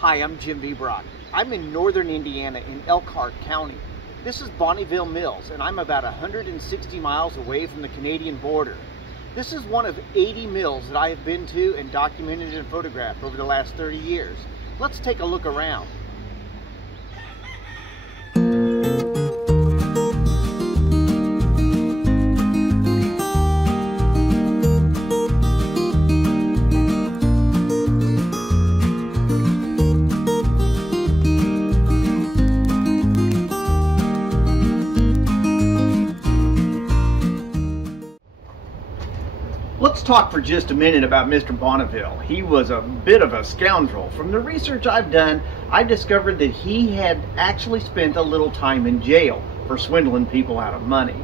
Hi, I'm Jim V. Brock. I'm in northern Indiana in Elkhart County. This is Bonneyville Mills, and I'm about 160 miles away from the Canadian border. This is one of 80 mills that I have been to and documented and photographed over the last 30 years. Let's take a look around. Let's talk for just a minute about Mr. Bonneville. He was a bit of a scoundrel. From the research I've done, I discovered that he had actually spent a little time in jail for swindling people out of money.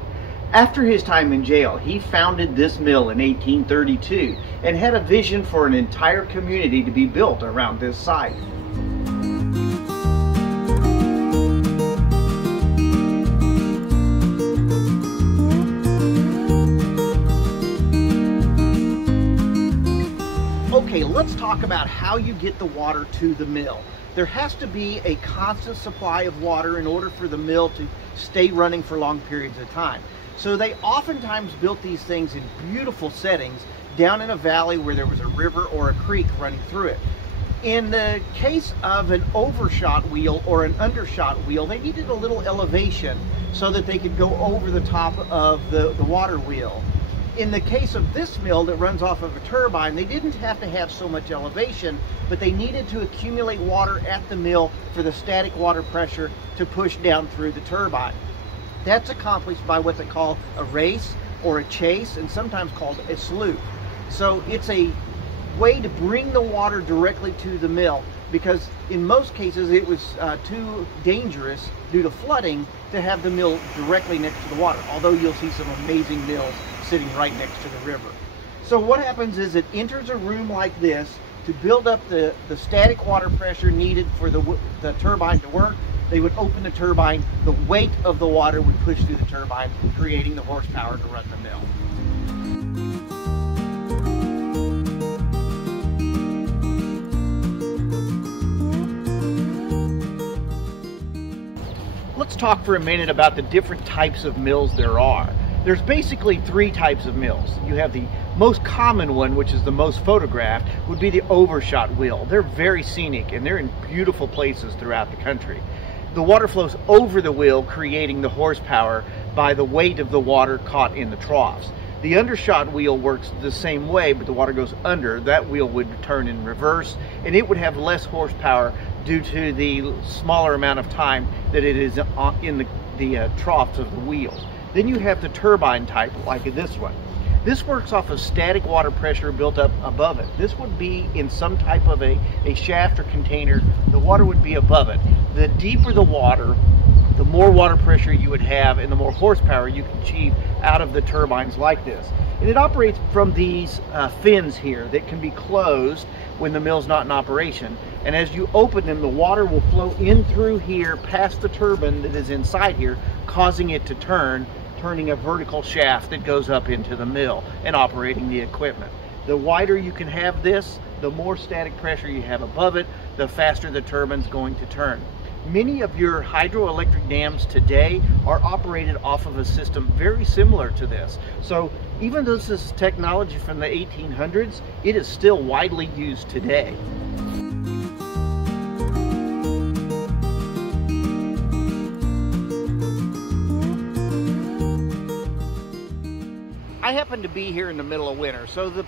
After his time in jail, he founded this mill in 1832 and had a vision for an entire community to be built around this site. Okay, let's talk about how you get the water to the mill. There has to be a constant supply of water in order for the mill to stay running for long periods of time. So they oftentimes built these things in beautiful settings down in a valley where there was a river or a creek running through it. In the case of an overshot wheel or an undershot wheel, they needed a little elevation so that they could go over the top of the water wheel. In the case of this mill that runs off of a turbine, they didn't have to have so much elevation, but they needed to accumulate water at the mill for the static water pressure to push down through the turbine. That's accomplished by what they call a race or a chase, and sometimes called a sloop. So it's a way to bring the water directly to the mill, because in most cases it was too dangerous due to flooding to have the mill directly next to the water, although you'll see some amazing mills sitting right next to the river. So what happens is it enters a room like this to build up the static water pressure needed for the turbine to work. They would open the turbine, the weight of the water would push through the turbine, creating the horsepower to run the mill. Let's talk for a minute about the different types of mills there are. There's basically three types of mills. You have the most common one, which is the most photographed, would be the overshot wheel. They're very scenic and they're in beautiful places throughout the country. The water flows over the wheel, creating the horsepower by the weight of the water caught in the troughs. The undershot wheel works the same way, but the water goes under. That wheel would turn in reverse, and it would have less horsepower due to the smaller amount of time that it is in the troughs of the wheels. Then you have the turbine type, like this one. This works off of static water pressure built up above it. This would be in some type of a shaft or container. The water would be above it. The deeper the water, the more water pressure you would have and the more horsepower you can achieve out of the turbines like this. And it operates from these fins here that can be closed when the mill's not in operation. And as you open them, the water will flow in through here past the turbine that is inside here, causing it to turn, turning a vertical shaft that goes up into the mill and operating the equipment. The wider you can have this, the more static pressure you have above it, the faster the turbine's going to turn. Many of your hydroelectric dams today are operated off of a system very similar to this. So even though this is technology from the 1800s, it is still widely used today. I happen to be here in the middle of winter, so the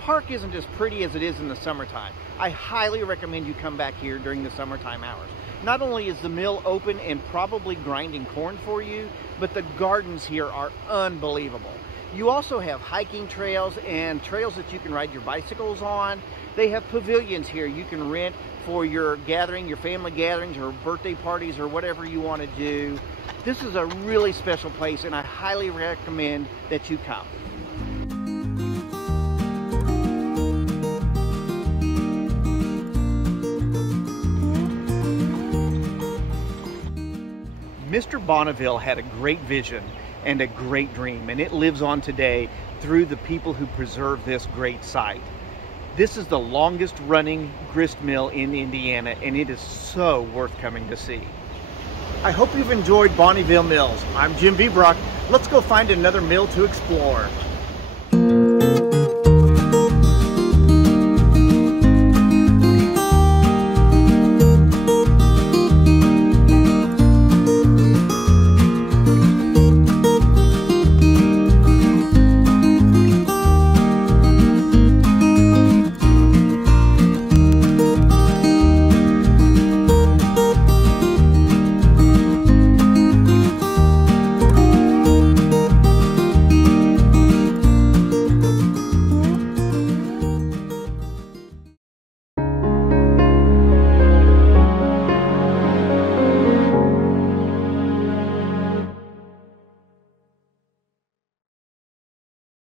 park isn't as pretty as it is in the summertime. I highly recommend you come back here during the summertime hours. Not only is the mill open and probably grinding corn for you, but the gardens here are unbelievable. You also have hiking trails and trails that you can ride your bicycles on. They have pavilions here you can rent for your gathering, your family gatherings or birthday parties or whatever you want to do. This is a really special place and I highly recommend that you come. Mr. Bonneville had a great vision and a great dream, and it lives on today through the people who preserve this great site. This is the longest running grist mill in Indiana, and it is so worth coming to see. I hope you've enjoyed Bonneyville Mills. I'm Jim Bebrock. Let's go find another mill to explore.